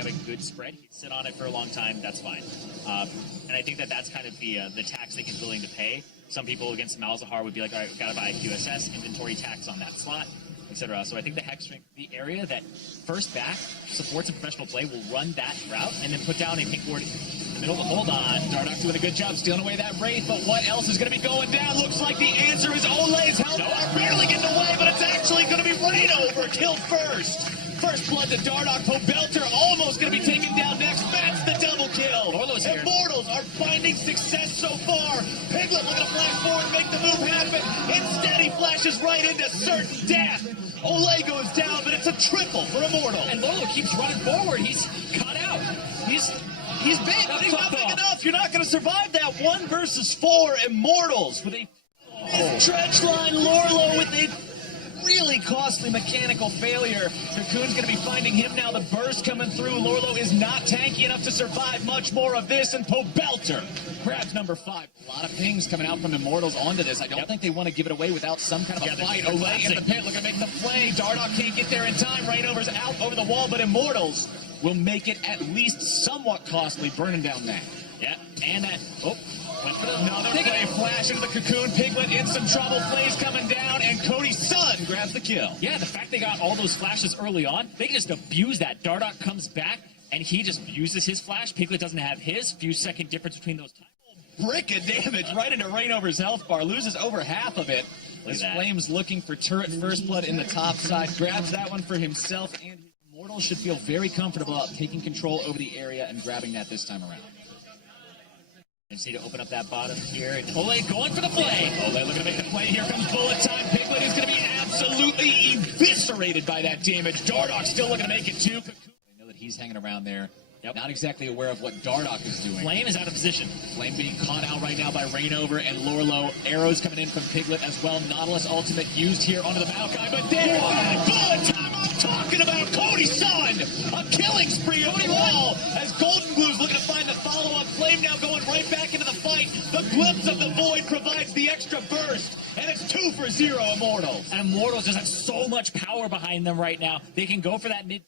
have a good spread, he'd sit on it for a long time, that's fine. And I think that that's kind of the tax that he's willing to pay. Some people against 𝐒𝐫𝐤 would be like, all right, we've got to buy a QSS, inventory tax on that slot, etc. So I think the Hex Strength, the area that first back supports a professional play, will run that route and then put down a pink ward in the middle. But hold on, 𝐠𝐸 doing a good job stealing away that Wraith, but what else is going to be going down? Looks like the answer is 𝐒𝐻's health bar barely getting away, but it's actually going to be Reignover killed first. First blood to 𝐠𝐸. 𝐿CS almost going to be taken down next. That's the double kill. Immortals are finding success so far. Piglet looking to flash forward and make the move happen. Instead, he flashes right into certain death. 𝐒𝐻 goes down, but it's a triple for Immortal. And Lolo keeps running forward. He's cut out. He's big, but he's not big enough. You're not going to survive that 1 versus 4 Immortals with a stretch line. 𝐿CS with a really costly mechanical failure. Cocoon's going to be finding him now. The burst coming through. 𝐿CS is not tanky enough to survive much more of this, and 𝐒𝐵 grabs number 5. A lot of pings coming out from Immortals onto this. I don't think they want to give it away without some kind of a fight. 𝐿CS in the pit looking to make the play. 𝐠𝐸 can't get there in time. Reignover's out over the wall, but Immortals will make it at least somewhat costly, burning down that. Yeah, and that, went for another play, flash into the Cocoon. Piglet in some trouble, plays coming down, and 𝐸𝐻's grabs the kill. Yeah, the fact they got all those flashes early on, they can just abuse that. 𝐠𝐸 comes back, and he just uses his flash. Piglet doesn't have his. Few second difference between those times. Brick of damage right into Reignover's health bar. Loses over half of it. His Flames looking for turret first blood in the top side. Grabs that one for himself, and his Immortals should feel very comfortable about taking control over the area and grabbing that this time around. They just need to open up that bottom here. And 𝐒𝐻 going for the play. 𝐒𝐻 looking to make the play. Here comes bullet time. Piglet is going to be absolutely eviscerated by that damage. 𝐠𝐸 still looking to make it too. They know that he's hanging around there. Not exactly aware of what 𝐠𝐸 is doing. Flame is out of position. Flame being caught out right now by Reignover and 𝐿CS. Arrows coming in from Piglet as well. Nautilus ultimate used here onto the 𝐬𝐿CS. But there's that bullet time I'm talking about. 𝐸𝐻's a killing spree over the wall as 𝐻𝐿CS looking to find the follow-up. Flame now going right back into the fight. The glimpse of the void provides the extra burst. And it's 2 for 0 Immortals. And Immortals just have so much power behind them right now. They can go for that mid.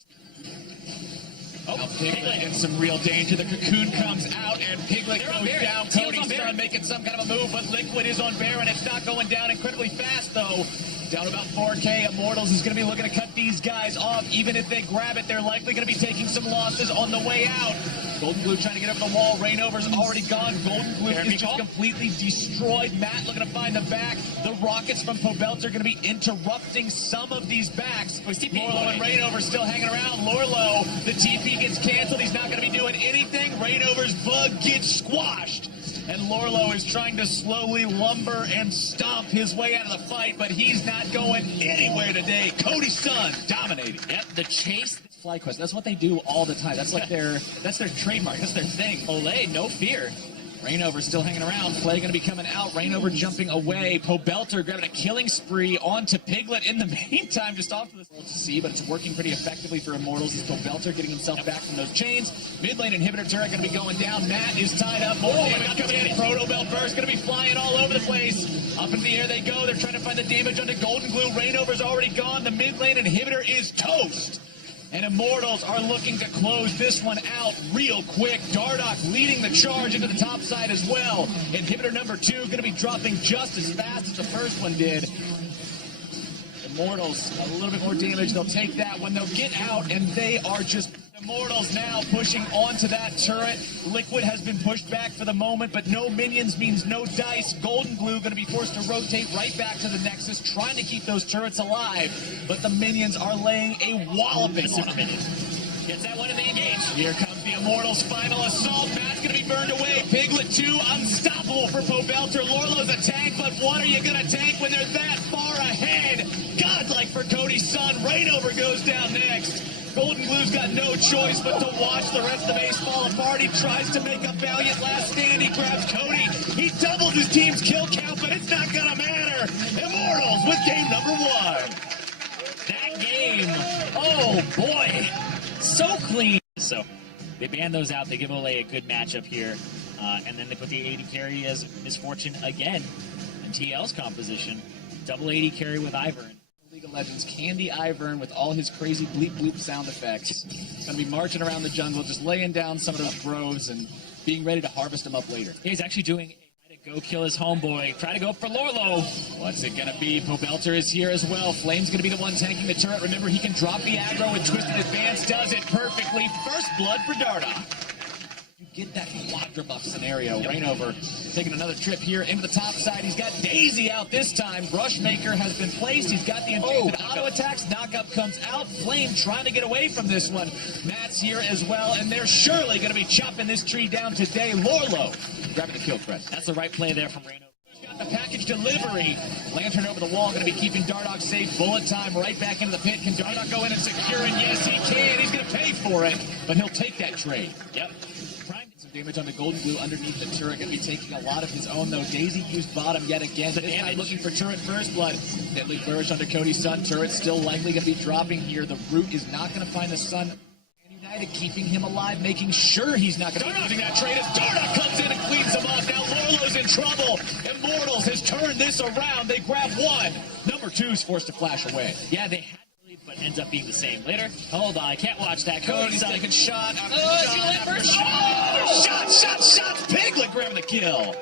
Piglet in some real danger. The Cocoon comes out and Piglet goes down. 𝐸𝐻's making some kind of a move, but Liquid is on Baron. It's not going down incredibly fast though. Down about 4K. Immortals is going to be looking to cut these guys off. Even if they grab it, they're likely going to be taking some losses on the way out. 𝐻𝐿CS trying to get over the wall. Reignover's already gone. 𝐻𝐿CS is just completely destroyed. Matt looking to find the back. The rockets from 𝐿CS are going to be interrupting some of these backs. 𝐿CS and Reignover still hanging around. 𝐿CS, the TP gets canceled. He's not going to be doing anything. Reignover's bug gets squashed. And 𝐿CS is trying to slowly lumber and stomp his way out of the fight, but he's not going anywhere today. 𝐸𝐻's dominating. Yep, the chase. FlyQuest, that's what they do all the time. That's like their trademark. That's their thing. 𝐿CS, no fear. Reignover still hanging around. Flay going to be coming out. Reignover jumping away. 𝐿CS grabbing a killing spree onto Piglet in the meantime, just off to the world to see, but it's working pretty effectively for Immortals as 𝐿CS getting himself back from those chains. Mid lane inhibitor turret going to be going down. Matt is tied up. More damage coming in. Proto Belt burst going to be flying all over the place. Up in the air they go. They're trying to find the damage onto 𝐿CS. Reignover's already gone. The mid lane inhibitor is toast. And Immortals are looking to close this one out real quick. 𝐠𝐸 leading the charge into the top side as well. Inhibitor number 2 going to be dropping just as fast as the first one did. Immortals, a little bit more damage. They'll take that one. They'll get out, and they are just... Immortals now pushing onto that turret. Liquid has been pushed back for the moment, but no minions means no dice. 𝐿CS going to be forced to rotate right back to the Nexus, trying to keep those turrets alive, but the minions are laying a walloping on them. Gets that one and they engage. Here comes the Immortals' final assault. Matt's going to be burned away. Piglet 2, unstoppable for 𝐿CS. 𝐿CS's a tank, but what are you going to tank when they're that far ahead? Godlike for 𝐸𝐻's. Reignover goes down next. 𝐿CS's got no choice but to watch the rest of Ace fall apart. He tries to make a valiant last stand. He grabs 𝐸𝐻. He doubles his team's kill count, but it's not going to matter. Immortals with game number 1. That game, oh boy, so clean. So they ban those out. They give 𝐿CS a good matchup here. And then they put the AD carry as Misfortune again in TL's composition. Double AD carry with Ivern. League of Legends, 𝐠𝐶𝐫𝐲 with all his crazy bleep bloop sound effects. Going to be marching around the jungle, just laying down some of those groves and being ready to harvest them up later. He's actually doing a go kill his homeboy. Try to go for Lorlo. What's it going to be? 𝐿CR is here as well. Flame's going to be the one tanking the turret. Remember, he can drop the aggro with Twisted Advance. Does it perfectly. First blood for 𝐷ARDOC. Get that quadra buff scenario. Rainover taking another trip here into the top side. He's got 𝐷AZY out this time. Brushmaker has been placed. He's got the enchanted auto attacks. Knockup comes out. Flame trying to get away from this one. Matt's here as well, and they're surely going to be chopping this tree down today. Lorlo grabbing the kill threat. That's the right play there from Rainover. Got the package delivery. Lantern over the wall, going to be keeping 𝐷ARDOC safe. Bullet time right back into the pit. Can 𝐷ARDOC go in and secure it? Yes, he can. He's going to pay for it, but he'll take that trade. Yep. Damage on the Golden Glue underneath the turret. Going to be taking a lot of his own, though. 𝐷AZY used bottom yet again. This time looking for turret first blood. Deadly flourish onto 𝐭DIsun. Turret still likely going to be dropping here. The root is not going to find the sun. United keeping him alive, making sure he's not going to be losing that trade as 𝐷ARDOC comes in and cleans him off. Now Lorlo's in trouble. Immortals has turned this around. They grab one. Number 2 is forced to flash away. Yeah, they had to leave, but ends up being the same. Later, hold on, I can't watch that. 𝐭DI's taking shot after shot. 𝐵𝐿CR grabbing the kill.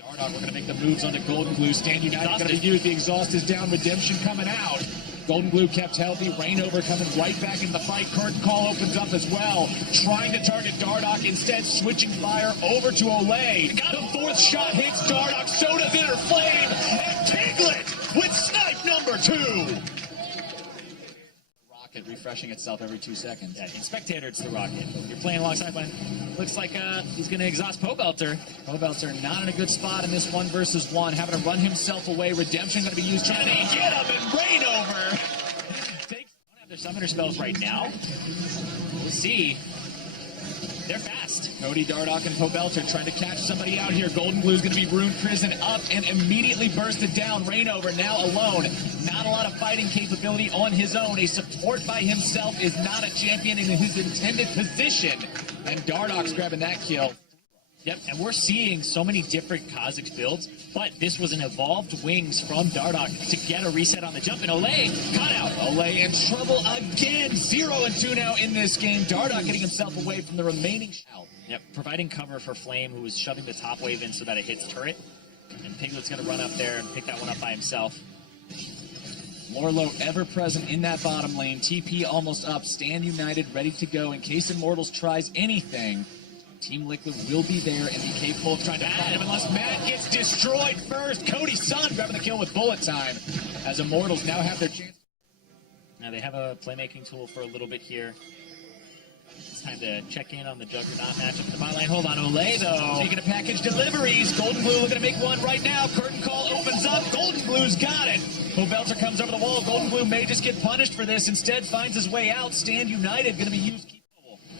𝐷ARDOC, we're going to make the moves onto Golden Glue. Stand United going to be used. The exhaust is down. Redemption coming out. Golden Glue kept healthy. Rainover coming right back into the fight. Curtain Call opens up as well. Trying to target 𝐷ARDOC. Instead, switching fire over to 𝐿CR. The 4th shot hits 𝐷ARDOC. So does Flame. And Piglet with snipe number 2. Rocket refreshing itself every 2 seconds. Yeah, in Spectator, it's the Rocket. You're playing alongside one. Looks like he's going to exhaust 𝐿CR. 𝐿CR not in a good spot in this 1 versus 1. Having to run himself away. Redemption going to be used. Trying to get him and Rainover. Don't have their summoner spells right now. We'll see. They're fast. 𝐭DI, 𝐷ARDOC, and 𝐿CR trying to catch somebody out here. Golden Glue's going to be Rune Prison up and immediately bursted down. Rainover now alone. Not a lot of fighting capability on his own. A support by himself is not a champion in his intended position. And 𝐷ARDOC's grabbing that kill. Yep, and we're seeing so many different 𝐠𝐲 builds, but this was an evolved wings from 𝐷ARDOC to get a reset on the jump, and 𝐿CR caught out. 𝐿CR in trouble again. 0-2 now in this game. 𝐷ARDOC getting himself away from the remaining shell. Yep, providing cover for Flame, who was shoving the top wave in so that it hits turret. And Piglet's going to run up there and pick that one up by himself. Lorlo ever present in that bottom lane. TP almost up. Stand United ready to go in case Immortals tries anything. Team Liquid will be there and be capable of trying to fight him unless Matt gets destroyed first. 𝐭DIsun grabbing the kill with bullet time as Immortals now have their chance. Now they have a playmaking tool for a little bit here. It's time to check in on the Juggernaut matchup in the bot lane. Hold on, 𝐿CR though. Taking a package deliveries. Golden Glue looking to make one right now. Curtain Call opens up. Golden Glue's got it. 𝐿CR comes over the wall. Golden Glue may just get punished for this. Instead finds his way out. Stand United going to be used.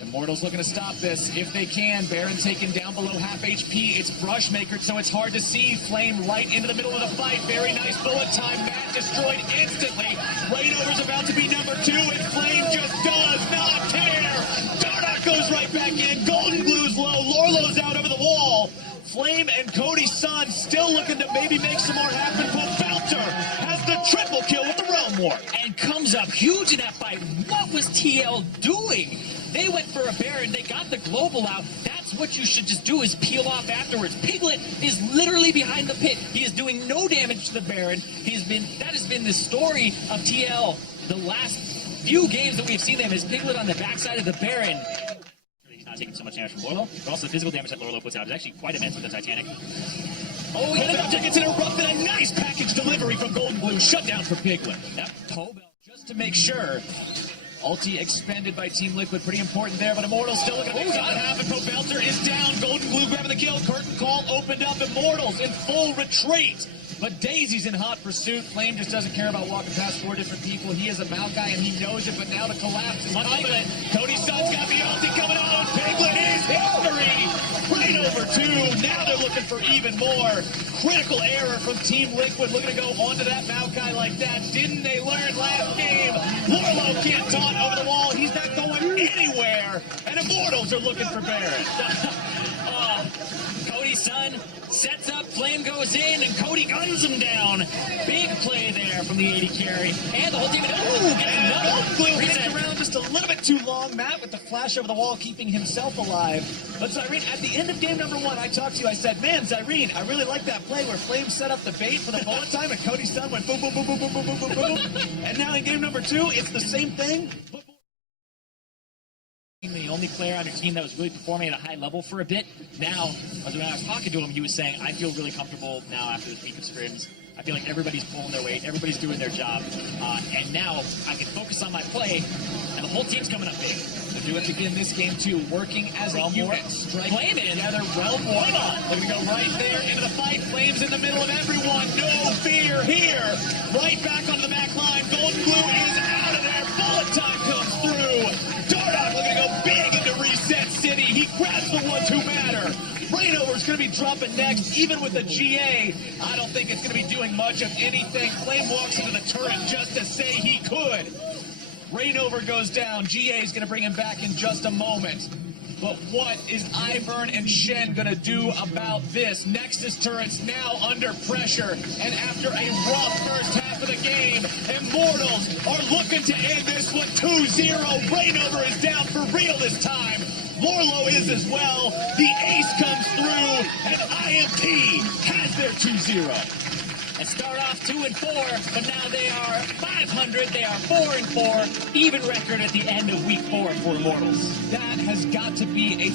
Immortals looking to stop this if they can. Baron taken down below half HP. It's Brushmaker, so it's hard to see. Flame right into the middle of the fight. Very nice bullet time. Matt destroyed instantly. Rainover's about to be number 2, and Flame just does not care. 𝐷ARDOC goes right back in. Golden Glue's low. Lorlo's out over the wall. Flame and 𝐭DIsun still looking to maybe make some more happen. 𝐿CR has the triple kill with the Realm Warp. And comes up huge in that fight. What was TL doing? They went for a Baron, they got the global out. That's what you should just do, is peel off afterwards. Piglet is literally behind the pit. He is doing no damage to the Baron. That has been the story of TL the last few games that we've seen them, is Piglet on the backside of the Baron. He's not taking so much damage from Lorlo, but also the physical damage that Lorlo puts out is actually quite immense with the Titanic. Oh, 𝐿CR gets interrupted. A nice package delivery from Golden Glue. Shut down for Piglet. Yep. Just to make sure. Ulti expended by Team Liquid, pretty important there, but Immortals still looking to make something happen. 𝐿CR is down. Golden Glue grabbing the kill. Curtain Call opened up. Immortals in full retreat. But 𝐷AZY's in hot pursuit. Flame just doesn't care about walking past 4 different people. He is a 𝐿CR and he knows it, but now the collapse is coming. 𝐭DIsun's got the ulti coming out. Piglet is history. Right over 2. Now they're looking for even more. Critical error from Team Liquid, looking to go onto that 𝐿CR like that. Didn't they learn last game? Lorlo can't taunt over the wall. He's not going anywhere. And Immortals are looking for Baron. 𝐭DIsun sets up, Flame goes in, and Cody guns him down. Big play there from the AD carry. And the whole team, gets another Blue reset. hits around just a little bit too long. Matt with the flash over the wall, keeping himself alive. But 𝐦𝐻irene, at the end of game number 1, I talked to you, I said, man, 𝐦𝐻irene, I really like that play where Flame set up the bait for the bullet time, and Cody's stun went boom, boom, boom, boom, boom, boom, boom, boom, boom. And now in game number 2, it's the same thing. The only player on your team that was really performing at a high level for a bit. Now, when I was talking to him, he was saying, I feel really comfortable now after this week of scrims. I feel like everybody's pulling their weight, everybody's doing their job, and now I can focus on my play, and the whole team's coming up big. They're doing it again this game too, working as a unit, striking together. Realm War, they're gonna go right there into the fight. Flames in the middle of everyone. No fear here. Right back onto the back line. Golden Blue is out of there. Bullet time comes through. Dardoch looking to go big into Reset City. He grabs the ones who matter. Reignover is going to be dropping next, even with a GA. I don't think it's going to be doing much of anything. Flame walks into the turret just to say he could. Reignover goes down. GA is going to bring him back in just a moment. But what is 𝐻𝐼RN and 𝐻EN going to do about this? Nexus turrets now under pressure. And after a rough first half of the game, Immortals are looking to end this one 2-0. Reignover is down for real this time. Lorlo is as well. The ace comes through, and IMT has their 2-0. And start off 2-4, but now they are 500. They are 4-4, even record at the end of week 4 for Immortals. That has got to be a